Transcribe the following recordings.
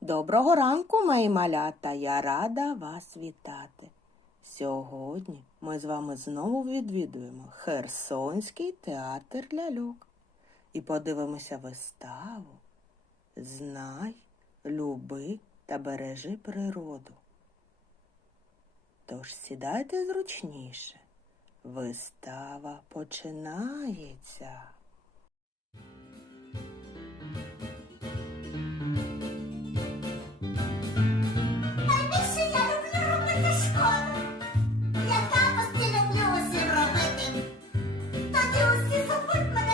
Доброго ранку, мої малята! Я рада вас вітати. Сьогодні ми з вами знову відвідуємо Херсонський театр ляльок і подивимося виставу. Знай, люби та бережи природу. Тож сідайте зручніше. Вистава починається. Diyor sizi fırtına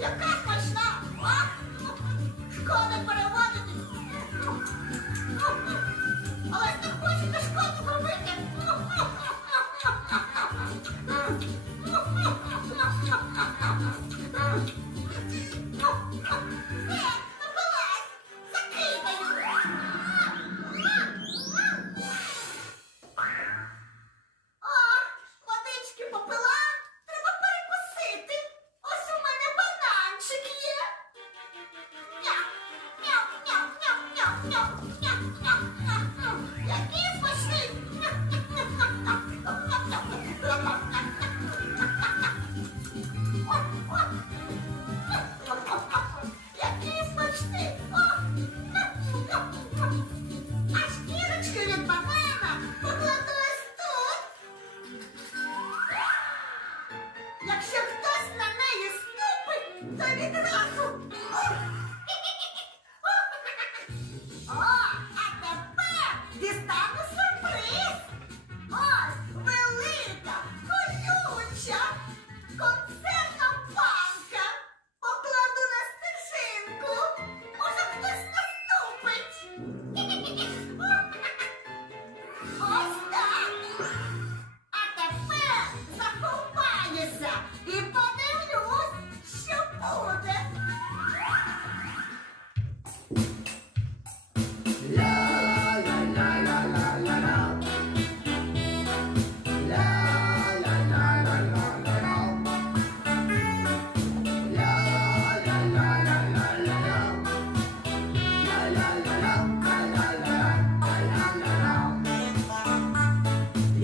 やった喵喵喵喵喵喵喵。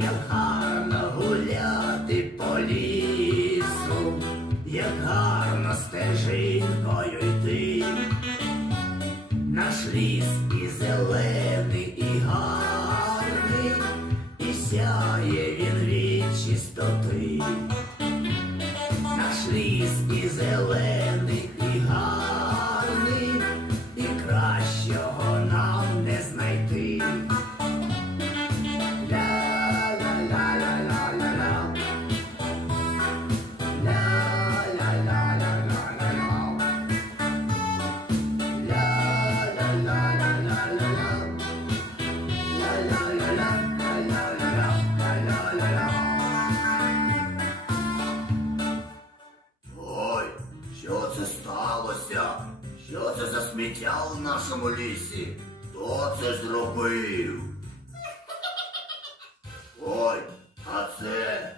Yeah. нашому лісі. Хто це зробив? Ой, а це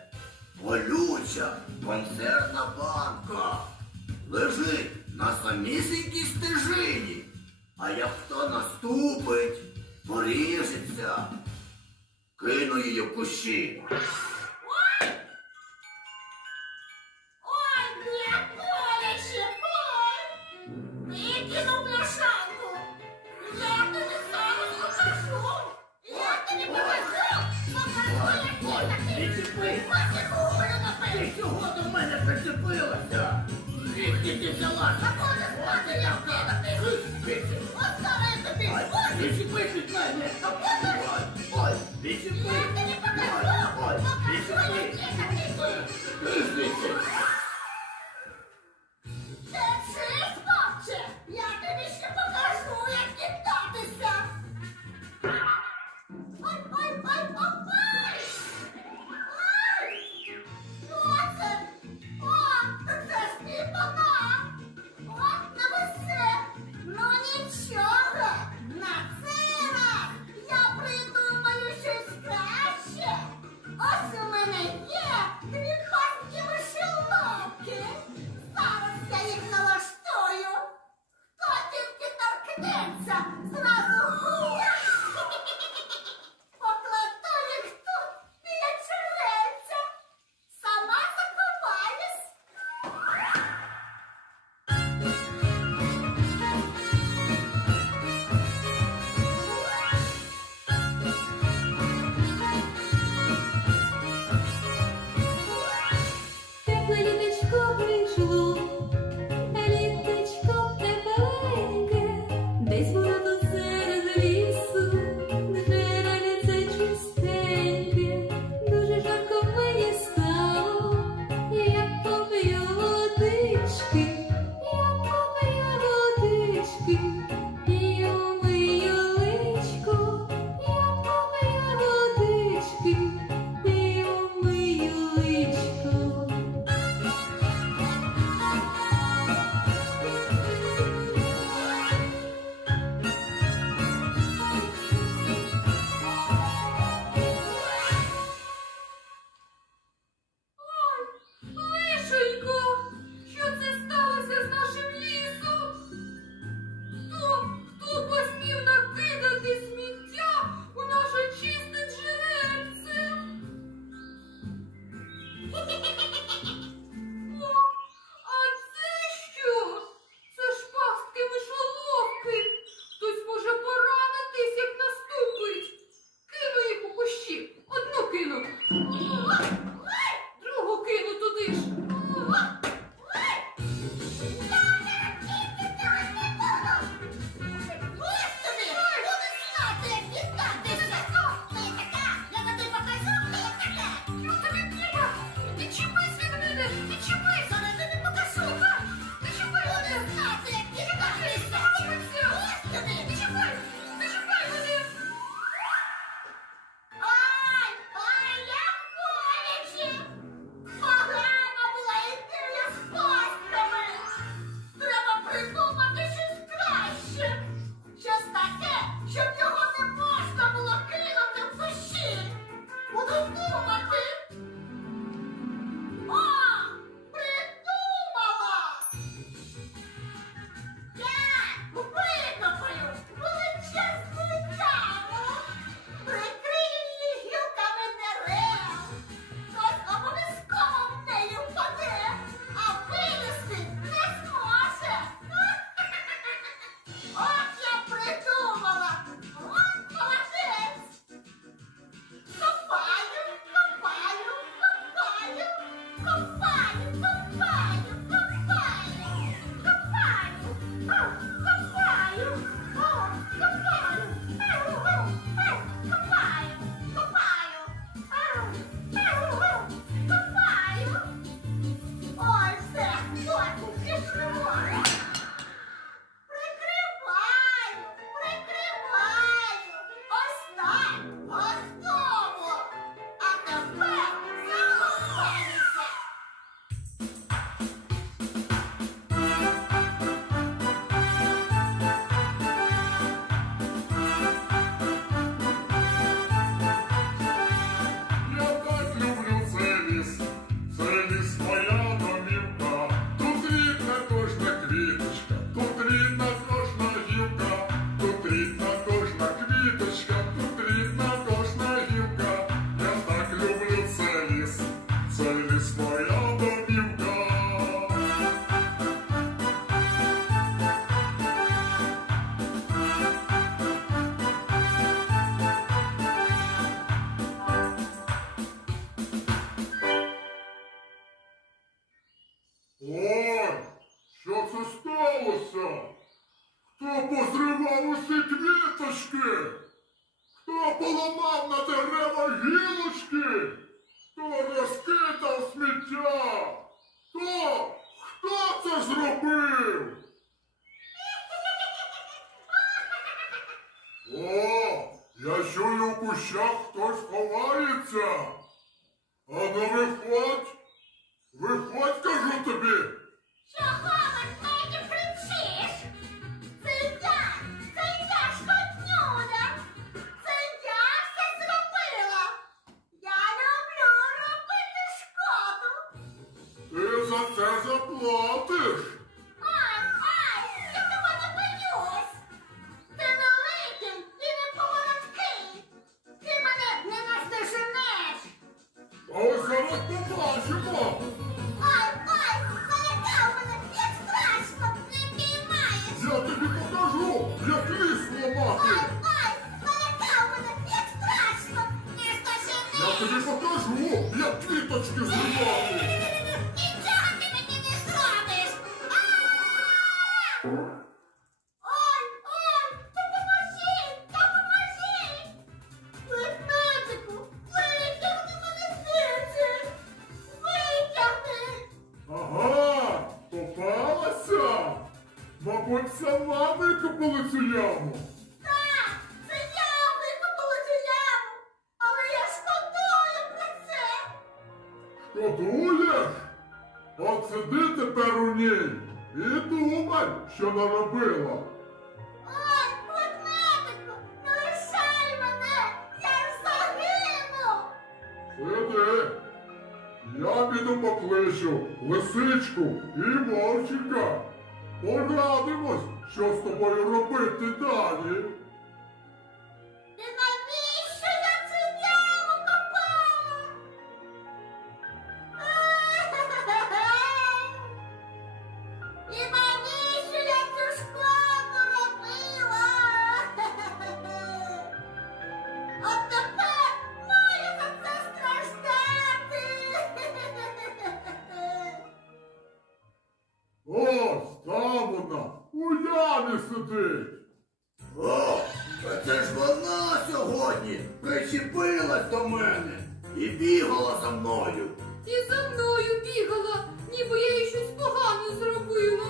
болюча консервна банка. Лежить на самісінькій стежині. А як хто наступить, поріжеться, кину її в кущі. Look. О, я чую у кущах хтось ховається. А ну виходь, виходь, кажу тобі. Шкодуєш? От сиди тепер у ній і думай, що наробила. Ой, ведмедику, не лишай мене, я загину. Сиди. Я піду покличу лисичку і вовчика. Порадимось, що з тобою робити далі. У сидить. О, це ж вона сьогодні причепилась до мене і бігала за мною. І за мною бігала, ніби я їй щось погане зробила.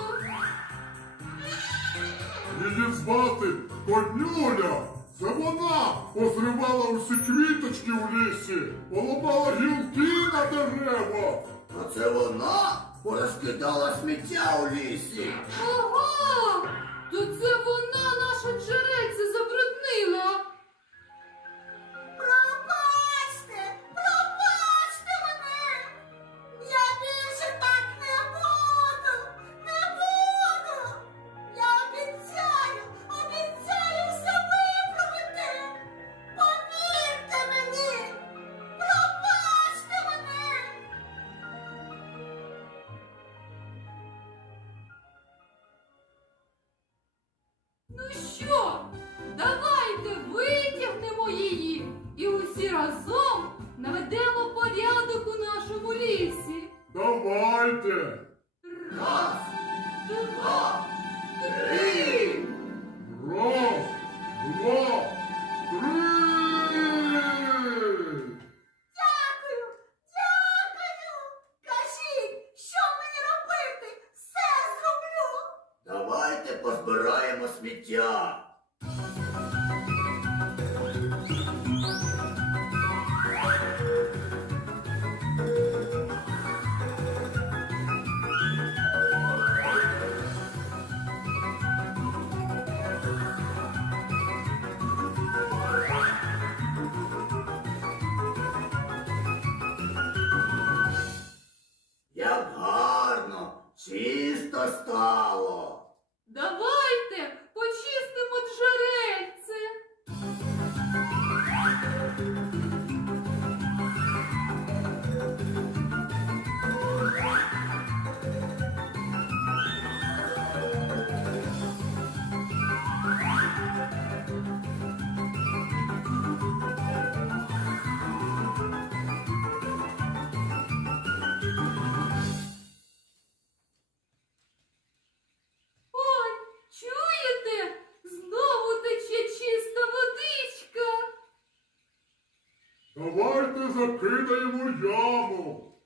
Її звати Конюля. Це вона позривала усі квіточки у лісі, поламала гілки на деревах. А це вона порозкидала сміття у лісі. Ага! То це вона наше джерельце чисто стало. Давай! capeta e nos.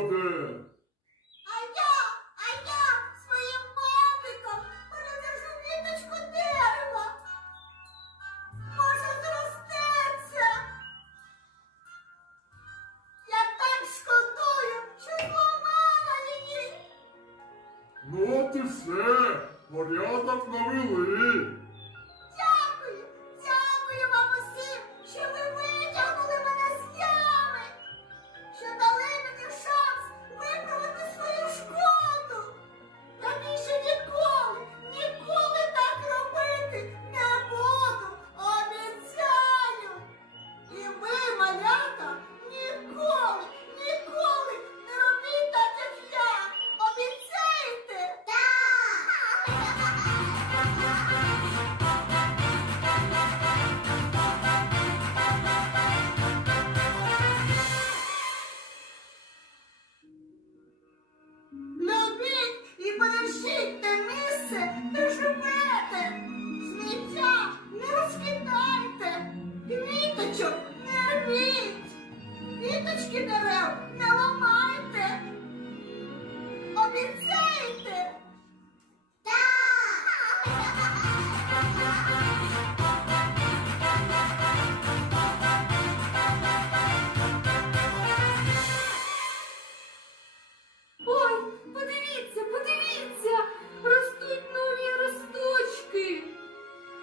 роки. А я, а я своїм пантиком передержу віточку дерева. Може, зростеться. Я так шкодую, що зламала її. Ну, от і все. Порядок навели.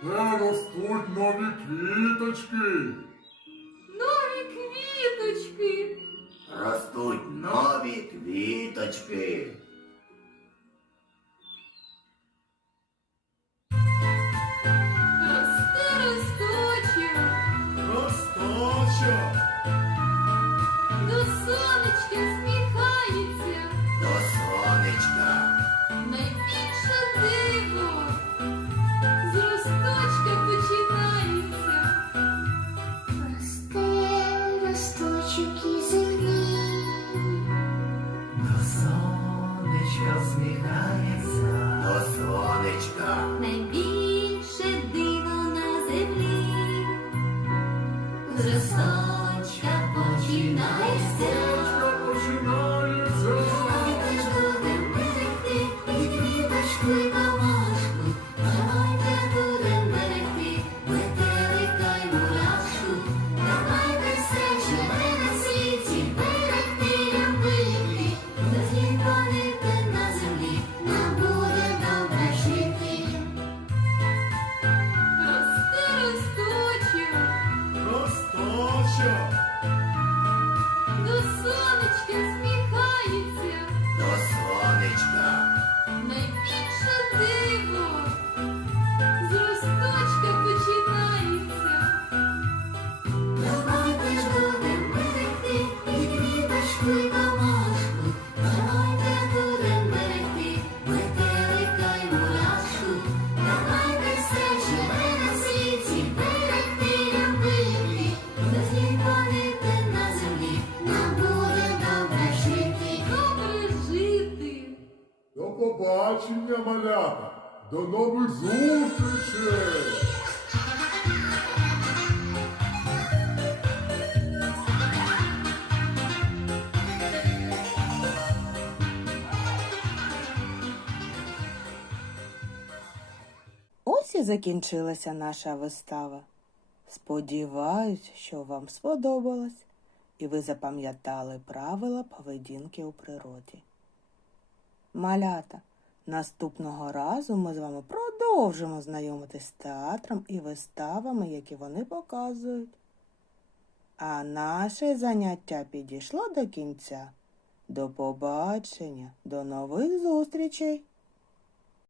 Де ростуть нові квіточки. розсміхається до сонечка. закінчилася наша вистава. Сподіваюсь, що вам сподобалось і ви запам'ятали правила поведінки у природі. Малята, наступного разу ми з вами продовжимо знайомитись з театром і виставами, які вони показують. А наше заняття підійшло до кінця. До побачення, до нових зустрічей!